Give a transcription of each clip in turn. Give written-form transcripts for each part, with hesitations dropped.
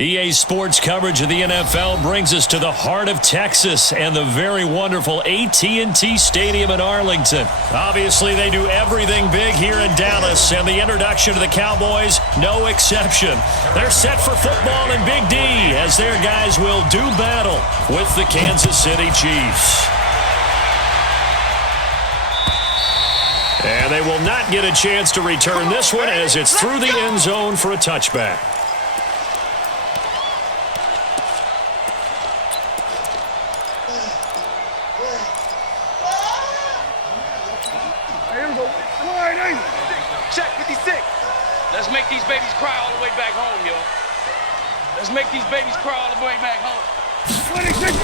EA Sports coverage of the NFL brings us to the heart of Texas and the very wonderful AT&T Stadium in Arlington. Obviously, they do everything big here in Dallas, and the introduction to the Cowboys, no exception. They're set for football in Big D as their guys will do battle with the Kansas City Chiefs. And they will not get a chance to return this one as it's through the end zone for a touchback. Check 56. Let's make these babies cry all the way back home, yo. Let's make these babies cry all the way back home. 26.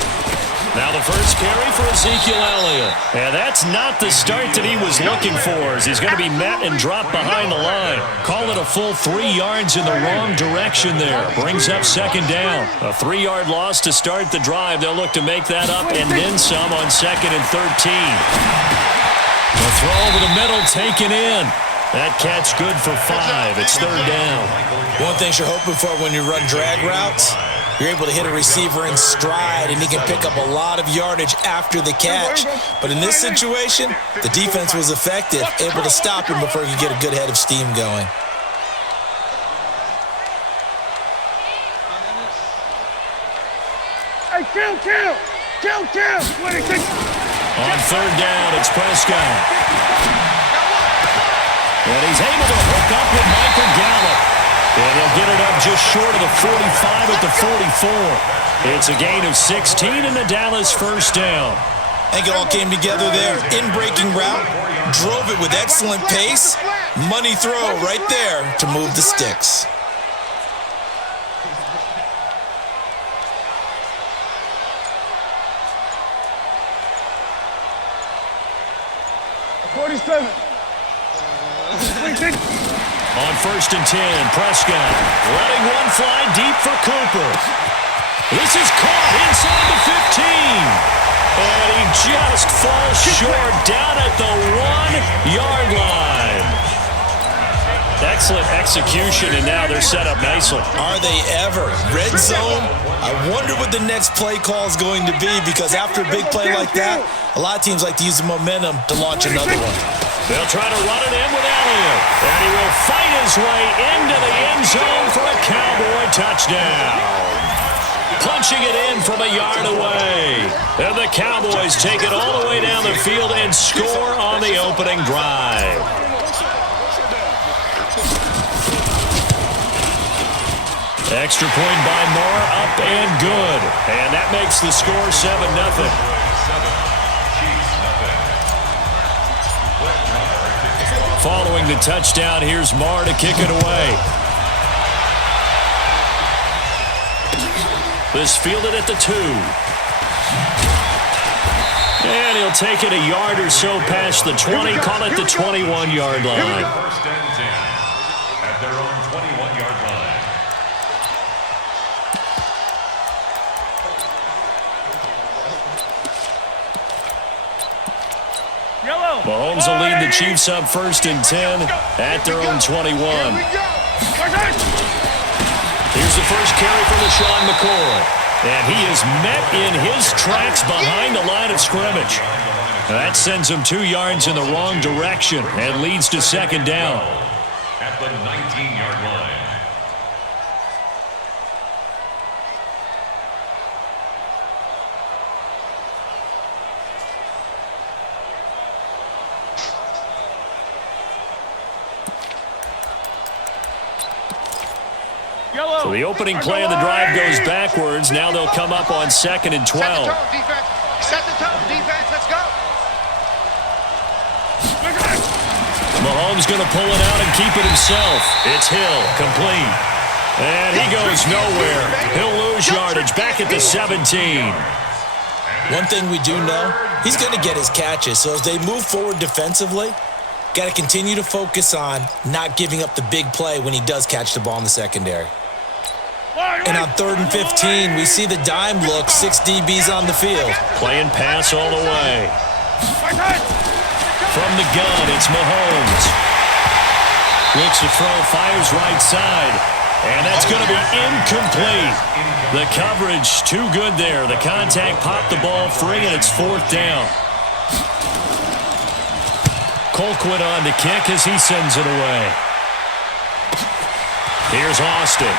Now the first carry for Ezekiel Elliott. And that's not the start that he was looking for, as he's going to be met and dropped behind the line. Call it a full 3 yards in the wrong direction there. Brings up second down. A 3-yard loss to start the drive. They'll look to make that up and then some on 2nd and 13. The throw over the middle taken in. That catch good for 5. It's 3rd down. One thing you're hoping for when you run drag routes, you're able to hit a receiver in stride, and he can pick up a lot of yardage after the catch. But in this situation, the defense was effective, able to stop him before he could get a good head of steam going. Hey, kill! 26. On 3rd down, it's Prescott. And he's able to hook up with Michael Gallup. And he'll get it up just short of the 45 at the 44. It's a gain of 16 and the Dallas first down. I think it all came together there. In-breaking route, drove it with excellent pace. Money throw right there to move the sticks. On 1st and 10, Prescott letting one fly deep for Cooper. This is caught inside the 15. And he just falls short down at the 1-yard line. Excellent execution, and now they're set up nicely. Are they ever? Red zone? I wonder what the next play call is going to be, because after a big play like that, a lot of teams like to use the momentum to launch another one. They'll try to run it in with Elliott, and he will fight his way into the end zone for a Cowboy touchdown. Punching it in from a yard away. And the Cowboys take it all the way down the field and score on the opening drive. Extra point by Moore, up and good. And that makes the score 7-0. Following the touchdown, here's Moore to kick it away. This fielded at the 2. And he'll take it a yard or so past the 20, call it the 21-yard line. First and 10 at their own 21-yard line. Mahomes will lead the Chiefs up 1st and 10 at their own 21. Here's the first carry for LaShawn McCoy. And he is met in his tracks behind the line of scrimmage. That sends him 2 yards in the wrong direction and leads to 2nd down. At the 19-yard line. So the opening play of the drive goes backwards. Now they'll come up on 2nd and 12. Set the tone, defense. Let's go. Mahomes going to pull it out and keep it himself. It's Hill, complete. And he goes nowhere. He'll lose yardage back at the 17. One thing we do know, he's going to get his catches. So as they move forward defensively, got to continue to focus on not giving up the big play when he does catch the ball in the secondary. And on 3rd and 15, we see the dime look, 6 DBs on the field. Playing pass all the way. From the gun, it's Mahomes. Looks to throw, fires right side. And that's going to be incomplete. The coverage too good there. The contact popped the ball free, and it's 4th down. Colquitt on the kick as he sends it away. Here's Austin.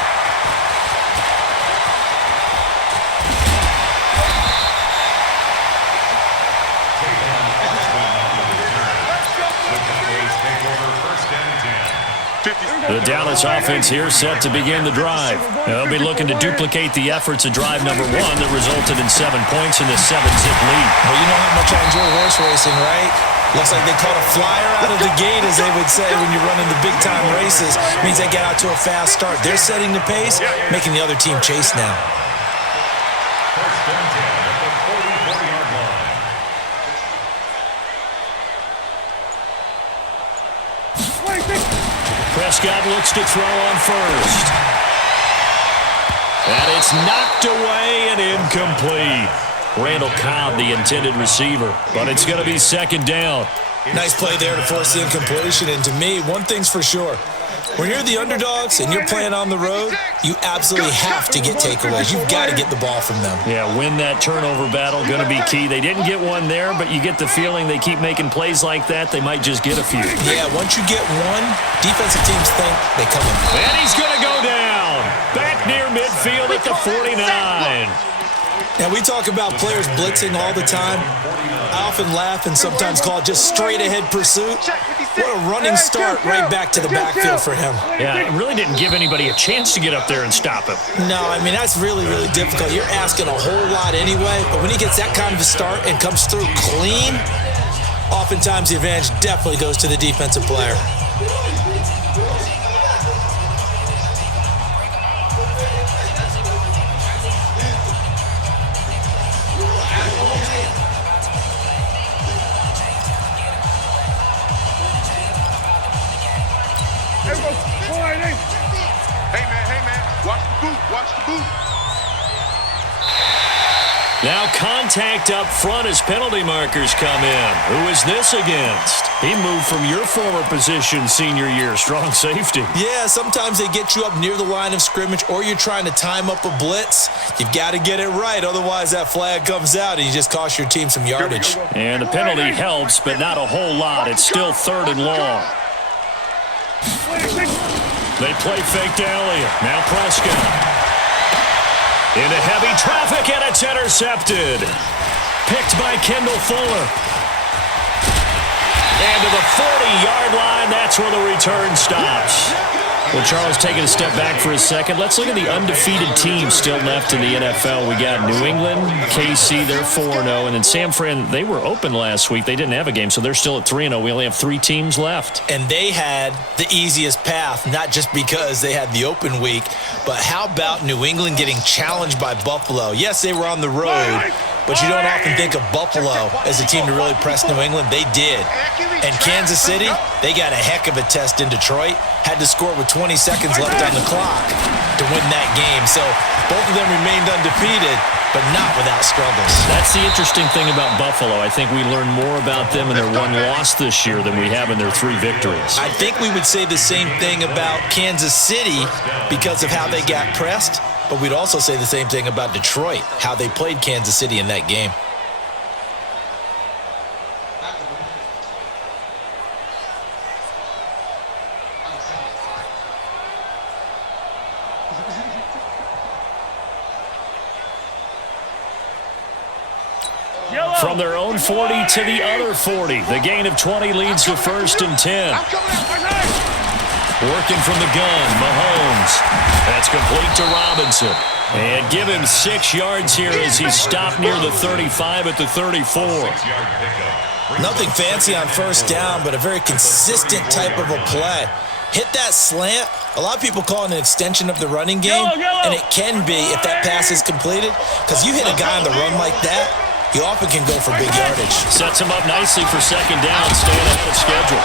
The Dallas offense here set to begin the drive. They'll be looking to duplicate the efforts of drive number 1 that resulted in 7 points in the 7-zip lead. Well, you know how much I enjoy horse racing, right? Looks like they caught a flyer out of the gate, as they would say when you're running the big-time races. Means they get out to a fast start. They're setting the pace, making the other team chase now. First and 10 at the 44-yard line. Prescott looks to throw on first. And it's knocked away and incomplete. Randall Cobb, the intended receiver, but it's going to be 2nd down. Nice play there to force the incompletion. And to me, one thing's for sure. When you're the underdogs and you're playing on the road, you absolutely have to get takeaways. You've got to get the ball from them. Yeah, win that turnover battle, going to be key. They didn't get one there, but you get the feeling they keep making plays like that, they might just get a few. Yeah, once you get one, defensive teams think they come in. And he's going to go down. Back near midfield at the 49. Now, we talk about players blitzing all the time. I often laugh and sometimes call it just straight-ahead pursuit. What a running start right back to the backfield for him. Yeah, it really didn't give anybody a chance to get up there and stop him. No, I mean, that's really, really difficult. You're asking a whole lot anyway, but when he gets that kind of a start and comes through clean, oftentimes the advantage definitely goes to the defensive player. Hey man, watch the boot. Now contact up front as penalty markers come in. Who is this against? He moved from your former position senior year, strong safety. Yeah, sometimes they get you up near the line of scrimmage or you're trying to time up a blitz. You've got to get it right, otherwise that flag comes out and you just cost your team some yardage. And the penalty helps, but not a whole lot. It's still 3rd and long. They play fake to Elliott. Now Prescott. Into heavy traffic, and it's intercepted. Picked by Kendall Fuller. And to the 40-yard line, that's where the return stops. Well, Charles, taking a step back for a second, let's look at the undefeated teams still left in the NFL. We got New England, KC, they're 4-0, and then San Fran, they were open last week. They didn't have a game, so they're still at 3-0. We only have 3 teams left. And they had the easiest path, not just because they had the open week, but how about New England getting challenged by Buffalo? Yes, they were on the road, but you don't often think of Buffalo as a team to really press New England. They did. And Kansas City, they got a heck of a test in Detroit. Had to score with 20 seconds left on the clock to win that game. So both of them remained undefeated, but not without struggles. That's the interesting thing about Buffalo. I think we learned more about them in their 1 loss this year than we have in their 3 victories. I think we would say the same thing about Kansas City because of how they got pressed, but we'd also say the same thing about Detroit, how they played Kansas City in that game. From their own 40 to the other 40. The gain of 20 leads to 1st and 10. Working from the gun, Mahomes. That's complete to Robinson. And give him 6 yards here as he's stopped near the 35 at the 34. Nothing fancy on 1st down, but a very consistent type of a play. Hit that slant. A lot of people call it an extension of the running game, and it can be if that pass is completed, because you hit a guy on the run like that, you often can go for big yardage. Sets him up nicely for 2nd down, staying ahead of schedule.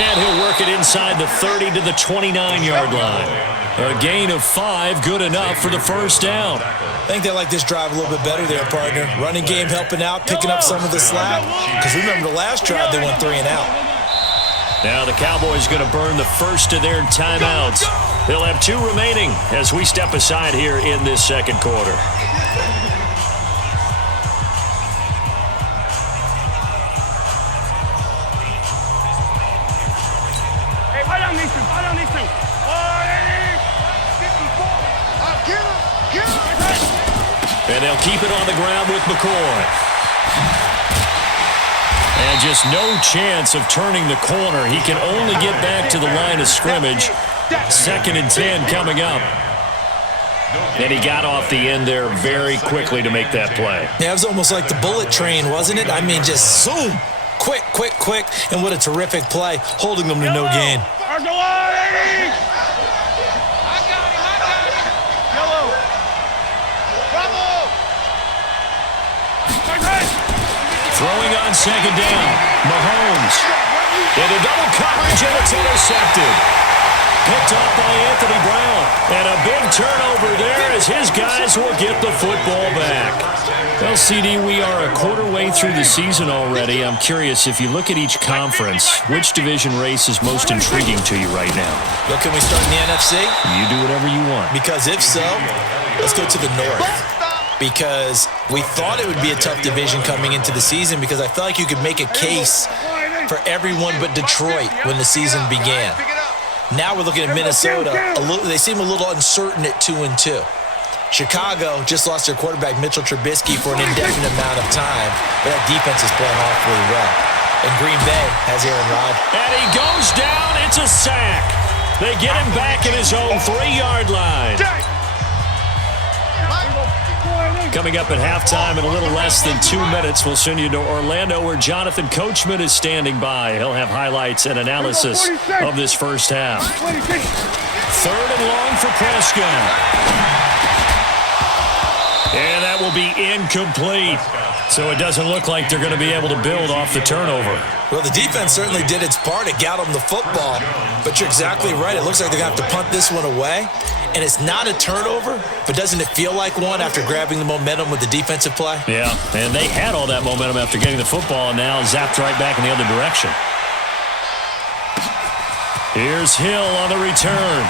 And he'll work it inside the 30 to the 29-yard line. A gain of 5, good enough for the 1st down. I think they like this drive a little bit better there, partner. Running game helping out, picking up some of the slack. Because remember the last drive, they went 3 and out. Now the Cowboys going to burn the first of their timeouts. They'll have 2 remaining as we step aside here in this second quarter. Hey, why down these two? Why down these two? And they'll keep it on the ground with McCoy. And just no chance of turning the corner. He can only get back to the line of scrimmage. 2nd and 10 coming up. And he got off the end there very quickly to make that play. Yeah, it was almost like the bullet train, wasn't it? I mean, just zoom. Quick, quick, quick. And what a terrific play, holding them to no gain. Throwing on 2nd down. Mahomes. Into double coverage, and it's intercepted. Picked off by Anthony Brown. And a big turnover there as his guys will get the football back. Well, CD, we are a quarter way through the season already. I'm curious, if you look at each conference, which division race is most intriguing to you right now? Well, can we start in the NFC? You do whatever you want. Because if so, let's go to the North. Because we thought it would be a tough division coming into the season, because I felt like you could make a case for everyone but Detroit when the season began. Now we're looking at Minnesota. They seem a little uncertain at 2-2. Chicago just lost their quarterback, Mitchell Trubisky, for an indefinite amount of time, but that defense is playing awfully well. And Green Bay has Aaron Rodgers. And he goes down. It's a sack. They get him back at his own 3-yard line. Coming up at halftime in a little less than 2 minutes, we'll send you to Orlando, where Jonathan Coachman is standing by. He'll have highlights and analysis of this first half. 3rd and long for Prescott. And that will be incomplete. So it doesn't look like they're going to be able to build off the turnover. Well, the defense certainly did its part. It got them the football. But you're exactly right. It looks like they're going to have to punt this one away. And it's not a turnover, but doesn't it feel like one after grabbing the momentum with the defensive play? Yeah, and they had all that momentum after getting the football, and now zapped right back in the other direction. Here's Hill on the return.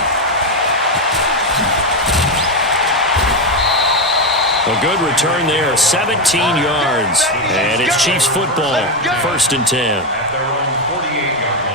A good return there, 17 yards. And it's Chiefs football, 1st and 10. At their own 48-yard line.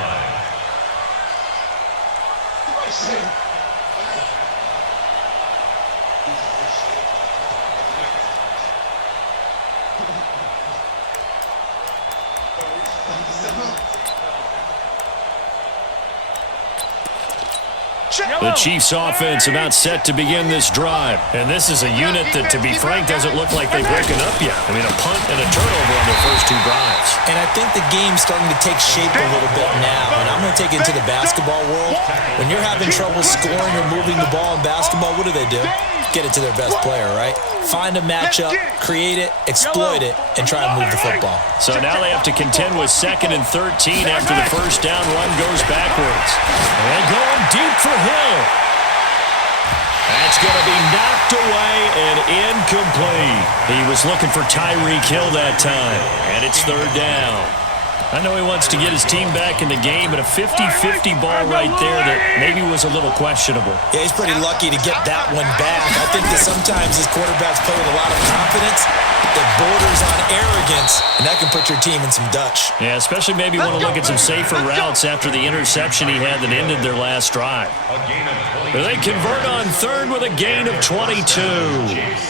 The Chiefs offense about set to begin this drive. And this is a unit that, to be frank, doesn't look like they've broken up yet. I mean, a punt and a turnover on their first 2 drives. And I think the game's starting to take shape a little bit now. And I'm going to take it to the basketball world. When you're having trouble scoring or moving the ball in basketball, what do? Get it to their best player, right? Find a matchup, create it, exploit it, and try and move the football. So now they have to contend with 2nd and 13 after the first down run goes backwards. And going deep for Hill. That's going to be knocked away and incomplete. He was looking for Tyreek Hill that time, and it's 3rd down. I know he wants to get his team back in the game, but a 50-50 ball right there that maybe was a little questionable. Yeah, he's pretty lucky to get that one back. I think that sometimes his quarterbacks play with a lot of confidence that borders on arrogance, and that can put your team in some Dutch. Yeah, especially maybe want to look at some safer routes after the interception he had that ended their last drive. They convert on 3rd with a gain of 22.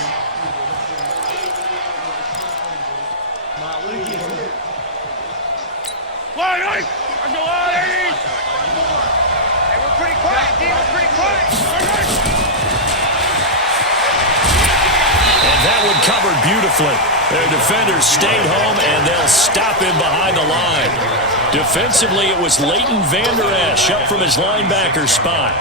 That one covered beautifully. Their defenders stayed home, and they'll stop him behind the line. Defensively, it was Leighton Vander Esch up from his linebacker spot.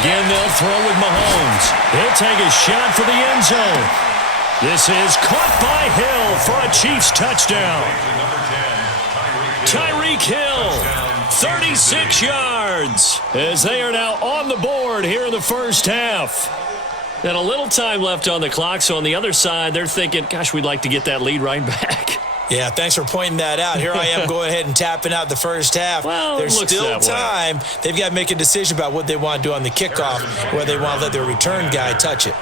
Again, they'll throw with Mahomes. He'll take a shot for the end zone. This is caught by Hill for a Chiefs touchdown. Tyreek Hill, 36 yards, as they are now on the board here in the first half. And a little time left on the clock, so on the other side, they're thinking, gosh, we'd like to get that lead right back. Yeah, thanks for pointing that out. Here I am going ahead and tapping out the first half. Well, there's still time. They've got to make a decision about what they want to do on the kickoff, whether they want to let their return guy touch it.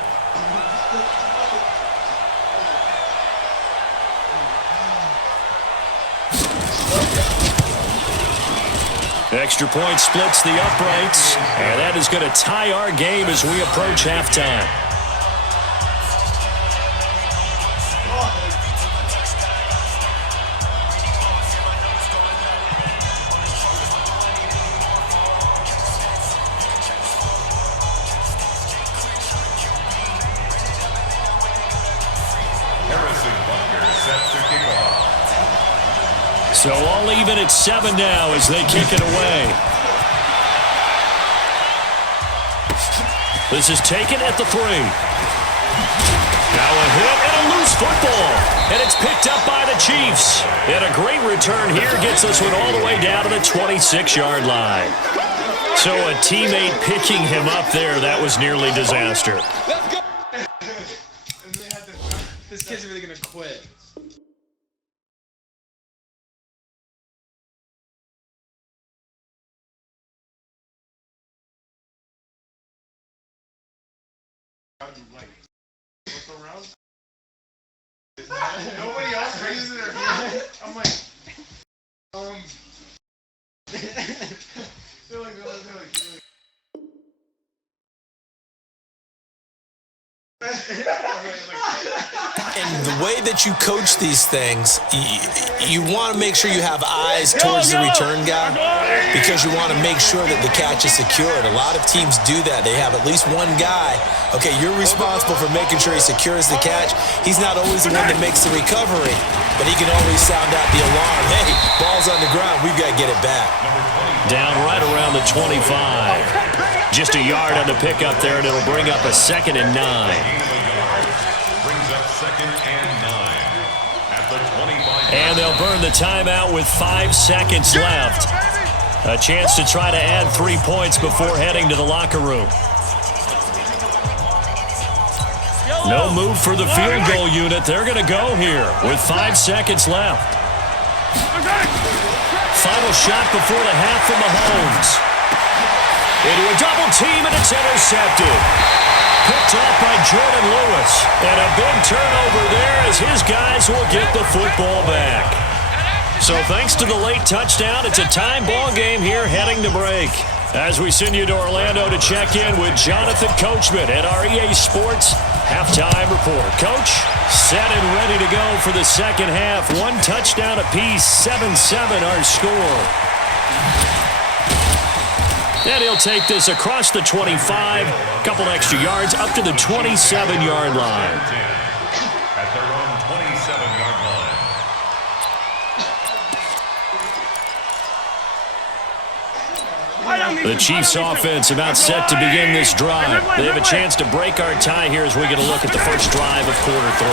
Extra point splits the uprights, and that is going to tie our game as we approach halftime. So all even at 7 now as they kick it away. This is taken at the 3. Now a hit and a loose football. And it's picked up by the Chiefs. And a great return here gets this one all the way down to the 26-yard line. So a teammate picking him up there, that was nearly disaster. Let's go. This kid's really going to quit. Nobody else raises their hand. I'm like, they're like. And the way that you coach these things, you want to make sure you have eyes towards the return guy because you want to make sure that the catch is secured. A lot of teams do that. They have at least one guy. Okay, you're responsible for making sure he secures the catch. He's not always the one that makes the recovery, but he can always sound out the alarm. Hey, ball's on the ground. We've got to get it back. Down right around the 25. Just a yard on the pickup there, and it'll bring up a 2nd and 9. Brings up 2nd and 9 at the 25. And they'll burn the timeout with 5 seconds left. A chance to try to add 3 points before heading to the locker room. No move for the field goal unit. They're going to go here with 5 seconds left. Final shot before the half from Mahomes. Into a double team, and it's intercepted. Picked off by Jordan Lewis. And a big turnover there as his guys will get the football back. So thanks to the late touchdown, it's a time ball game here heading to break. As we send you to Orlando to check in with Jonathan Coachman at our EA Sports Halftime Report. Coach, set and ready to go for the second half. 1 touchdown apiece, 7-7 our score. And he'll take this across the 25, couple extra yards, up to the 27-yard line. At their own 27-yard line. The Chiefs offense about set to begin this drive. They have a chance to break our tie here as we get a look at the first drive of quarter 3.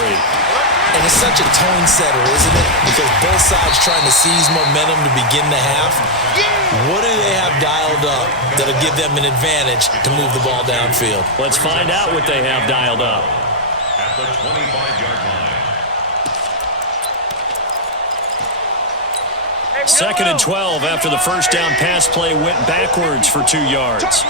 And it's such a tone setter, isn't it? Because both sides trying to seize momentum to begin the half. What do they have dialed up that'll give them an advantage to move the ball downfield? Let's find out what they have dialed up. At the 25-yard line. 2nd and 12 after the first down pass play went backwards for 2 yards.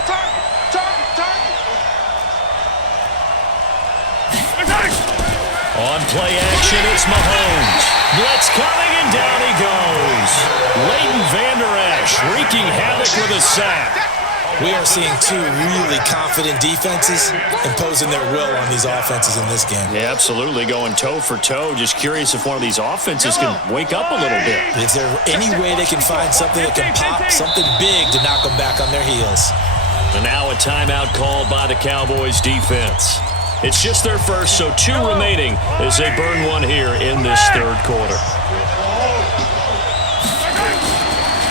On play action, it's Mahomes. Blitz coming, and down he goes. Leighton Vander Esch wreaking havoc with a sack. We are seeing 2 really confident defenses imposing their will on these offenses in this game. Yeah, absolutely, going toe for toe. Just curious if one of these offenses can wake up a little bit. Is there any way they can find something that can pop, something big to knock them back on their heels? And now a timeout called by the Cowboys defense. It's just their first, so 2 remaining as they burn one here in this third quarter.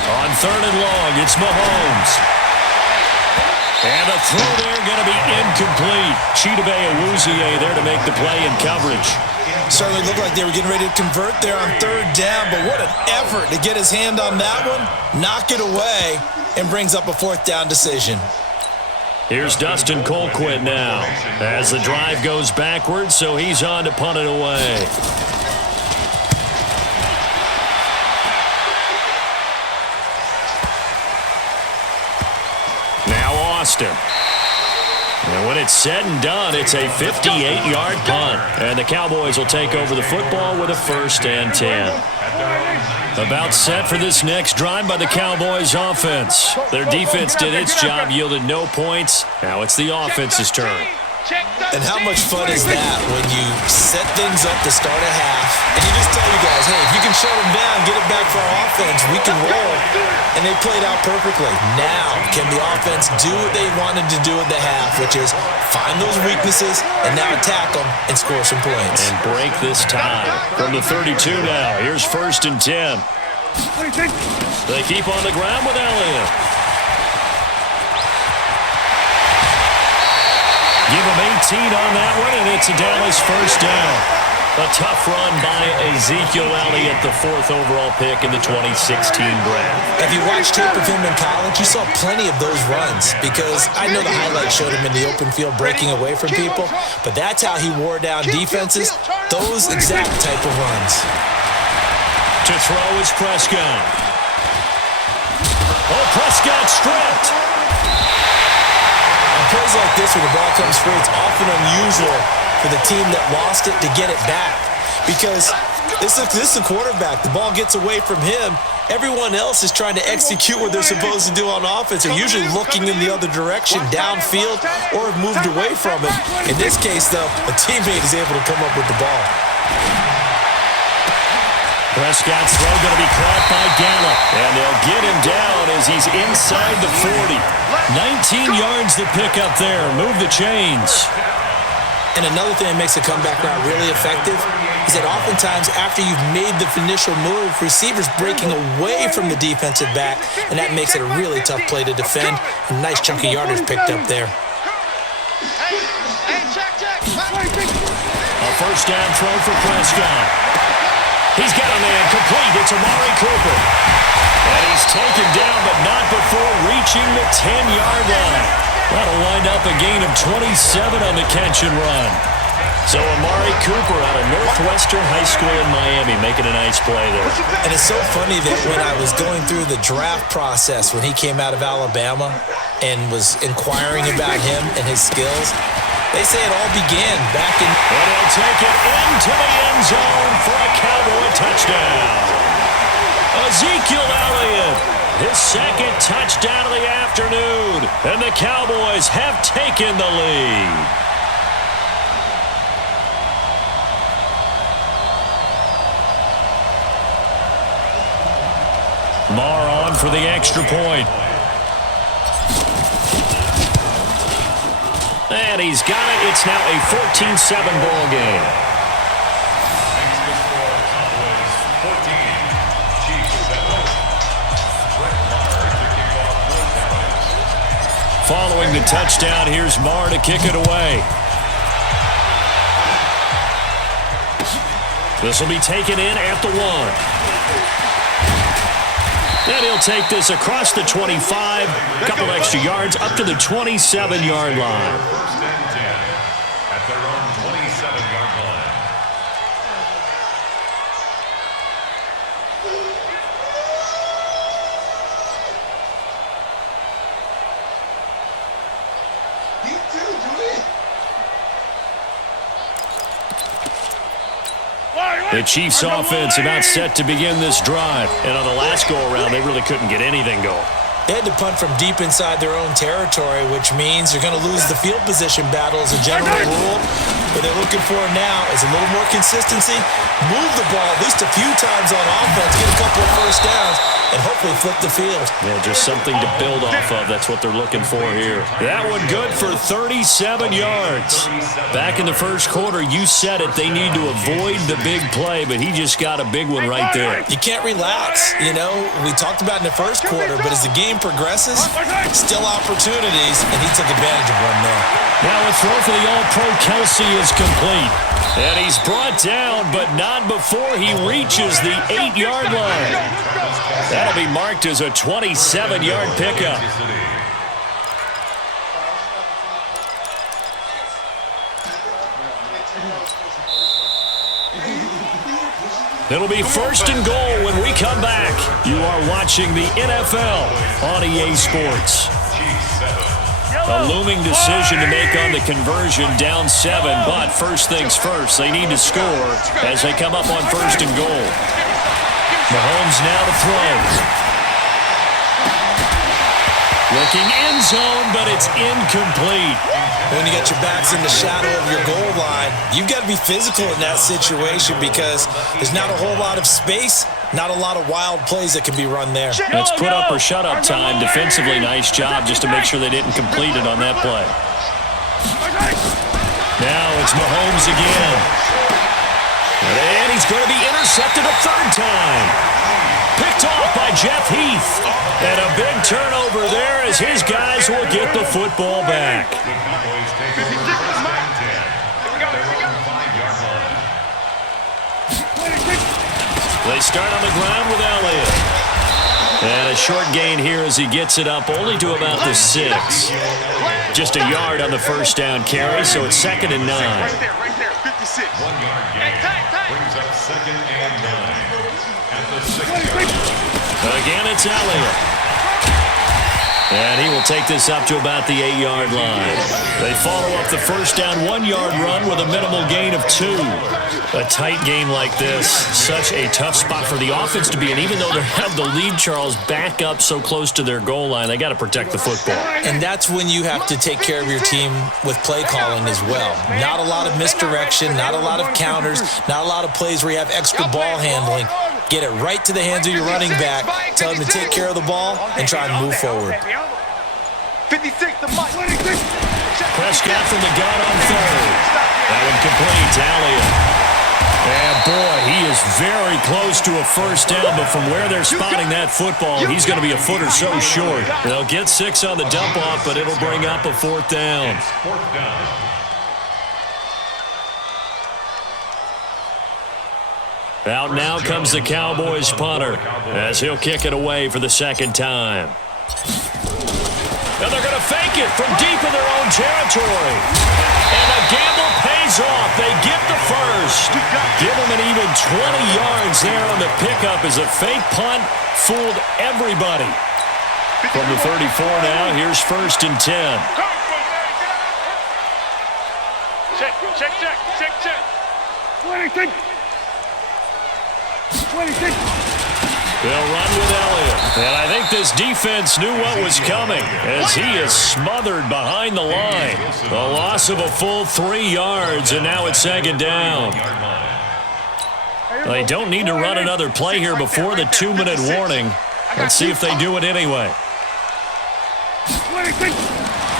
On 3rd and long, it's Mahomes. And a throw there going to be incomplete. Chidobe Awuzie there to make the play in coverage. Certainly looked like they were getting ready to convert there on third down, but what an effort to get his hand on that one, knock it away, and brings up a fourth down decision. Here's Dustin Colquitt now as the drive goes backwards, so he's on to punt it away. Now Austin. And when it's said and done, it's a 58-yard punt. And the Cowboys will take over the football with a 1st and 10. About set for this next drive by the Cowboys offense. Their defense did its job, yielded no points. Now it's the offense's turn. And how much fun is that when you set things up to start a half and you just tell you guys, hey, if you can shut them down, get it back for our offense, we can roll. And they played out perfectly. Now, can the offense do what they wanted to do at the half, which is find those weaknesses and now attack them and score some points. And break this tie. From the 32 now, here's 1st and 10. They keep on the ground with Elliott. Give him 18 on that one, and it's a Dallas 1st down. A tough run by Ezekiel Elliott, the 4th overall pick in the 2016 draft. If you watched tape of him in college, you saw plenty of those runs because I know the highlights showed him in the open field breaking away from people, but that's how he wore down defenses, those exact type of runs. To throw is Prescott. Oh, Prescott stripped. Plays like this when the ball comes free, it's often unusual for the team that lost it to get it back because this is the quarterback. The ball gets away from him. Everyone else is trying to execute what they're supposed to do on offense. They're usually looking in the other direction, downfield, or have moved away from it. In this case, though, a teammate is able to come up with the ball. Prescott's throw going to be caught by Gallup, and they'll get him down as he's inside the 40. 19 yards to pick up there. Move the chains. And another thing that makes a comeback route really effective is that oftentimes after you've made the initial move, receivers breaking away from the defensive back, and that makes it a really tough play to defend. A nice chunk of yardage picked up there. A 1st down throw for Prescott. He's got a man complete. It's Amari Cooper. And he's taken down, but not before reaching the 10-yard line. That'll wind up a gain of 27 on the catch and run. So Amari Cooper out of Northwestern High School in Miami making a nice play there. And it's so funny that when I was going through the draft process when he came out of Alabama and was inquiring about him and his skills, they say it all began back in... And he'll take it into the end zone for a Cowboy touchdown. Ezekiel Elliott, his 2nd touchdown of the afternoon. And the Cowboys have taken the lead. Marr on for the extra point. And he's got it. It's now a 14-7 ball game. Following the touchdown, here's Marr to kick it away. This will be taken in at the 1. And he'll take this across the 25, a couple extra yards, up to the 27-yard line. 1st and 10 at their own 27-yard line. You too, Julie. The Chiefs offense about set to begin this drive. And on the last go-around, they really couldn't get anything going. They had to punt from deep inside their own territory, which means they're going to lose the field position battle as a general rule. What they're looking for now is a little more consistency, move the ball at least a few times on offense, get a couple of 1st downs, and hopefully flip the field. Yeah, just something to build off of. That's what they're looking for here. That one good for 37 yards. Back in the 1st quarter, you said it. They need to avoid the big play, but he just got a big one right there. You can't relax. You know, we talked about in the 1st quarter, but as the game progresses, still opportunities, and he took advantage of one there. Now a throw for the All-Pro Kelsey is complete. And he's brought down, but not before he reaches the 8-yard line. That'll be marked as a 27-yard pickup. It'll be first and goal when we come back. You are watching the NFL on EA Sports. A looming decision to make on the conversion, down 7, but first things first, they need to score as they come up on first and goal. Mahomes now to throw. Looking end zone, but it's incomplete. When you got your backs in the shadow of your goal line, you've got to be physical in that situation because there's not a whole lot of space, not a lot of wild plays that can be run there. It's put up or shut up time. Defensively, nice job just to make sure they didn't complete it on that play. Now it's Mahomes again. And he's going to be intercepted a third time. Picked off by Jeff Heath. And a big turnover there as his guys will get the football back. They start on the ground with Elliott. And a short gain here as he gets it up only to about the 6. Just a yard on the first down carry, so it's 2nd and 9. Right there, 56. 1 yard gain brings up 2nd and 9 at the 6-yard line. Again, it's Elliott. And he will take this up to about the 8-yard line. They follow up the first down 1-yard run with a minimal gain of 2. A tight game like this, such a tough spot for the offense to be in. Even though they have the lead, Charles, back up so close to their goal line, they got to protect the football. And that's when you have to take care of your team with play calling as well. Not a lot of misdirection, not a lot of counters, not a lot of plays where you have extra ball handling. Get it right to the hands of your running back, tell him to take care of the ball, and try and move forward. 56 to Mike. Prescott from the gun on third. That one complete to Elliott. And boy, he is very close to a first down, but from where they're spotting that football, he's going to be a foot or so short. They'll get 6 on the dump off, but it'll bring up a 4th down. Out now comes the Cowboys punter as he'll kick it away for the 2nd time. And they're going to fake it from deep in their own territory. And the gamble pays off. They get the first. Give them an even 20 yards there on the pickup as a fake punt fooled everybody. From the 34 now, here's 1st and 10. Check. 26. They'll run with Elliott. And I think this defense knew what was coming as he is smothered behind the line. The loss of a full 3 yards, and now it's 2nd down. They don't need to run another play here before the 2-minute warning. Let's see if they do it anyway.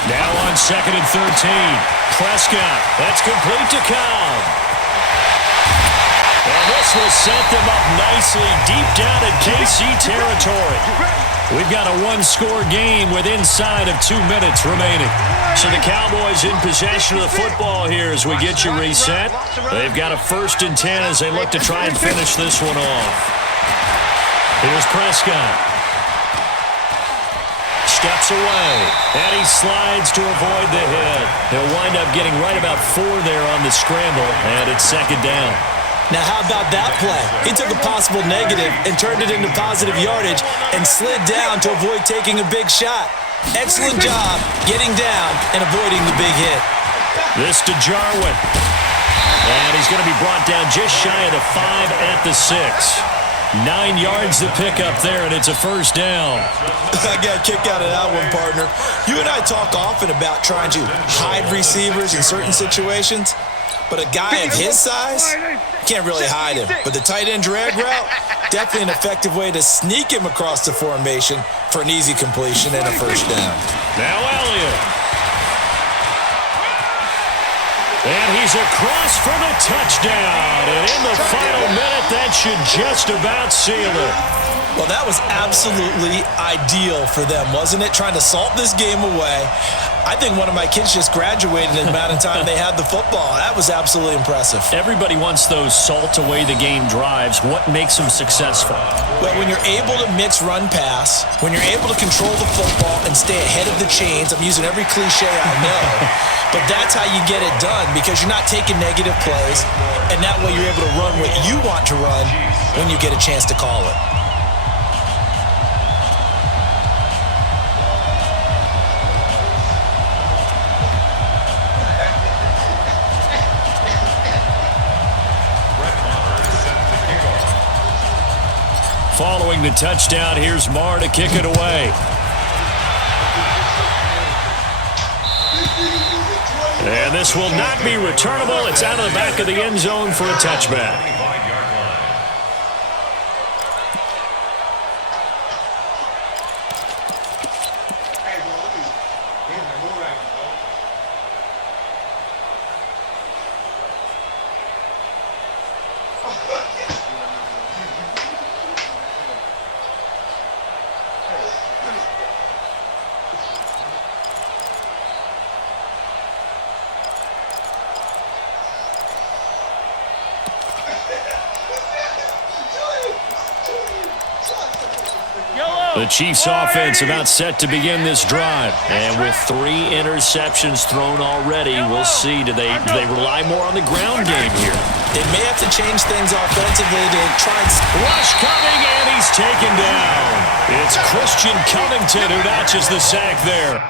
Now on 2nd and 13. Prescott. That's complete to Cobb. And this will set them up nicely deep down in KC territory. We've got a 1-score game with inside of 2 minutes remaining. So the Cowboys in possession of the football here as we get you reset. They've got a 1st and 10 as they look to try and finish this one off. Here's Prescott. Steps away, and he slides to avoid the hit. He'll wind up getting right about 4 there on the scramble, and it's 2nd down. Now, how about that play? He took a possible negative and turned it into positive yardage and slid down to avoid taking a big shot. Excellent job getting down and avoiding the big hit. This to Jarwin. And he's going to be brought down just shy of the 5 at the 6. 9 yards to pick up there, and it's a 1st down. I got a kick out of that one, partner. You and I talk often about trying to hide receivers in certain situations. But a guy of his size, can't really hide him. But the tight end drag route, definitely an effective way to sneak him across the formation for an easy completion and a 1st down. Now Elliott. And he's across for the touchdown. And in the final minute, that should just about seal it. Well, that was absolutely ideal for them, wasn't it? Trying to salt this game away. I think one of my kids just graduated in the amount of time they had the football. That was absolutely impressive. Everybody wants those salt-away-the-game drives. What makes them successful? Well, when you're able to mix run-pass, when you're able to control the football and stay ahead of the chains, I'm using every cliche I know, but that's how you get it done because you're not taking negative plays, and that way you're able to run what you want to run when you get a chance to call it. Following the touchdown, here's Marr to kick it away. And this will not be returnable. It's out of the back of the end zone for a touchback. The Chiefs offense about set to begin this drive. And with 3 interceptions thrown already, we'll see. Do they rely more on the ground game here? They may have to change things offensively to try and... Rush coming, and he's taken down. It's Christian Covington who notches the sack there.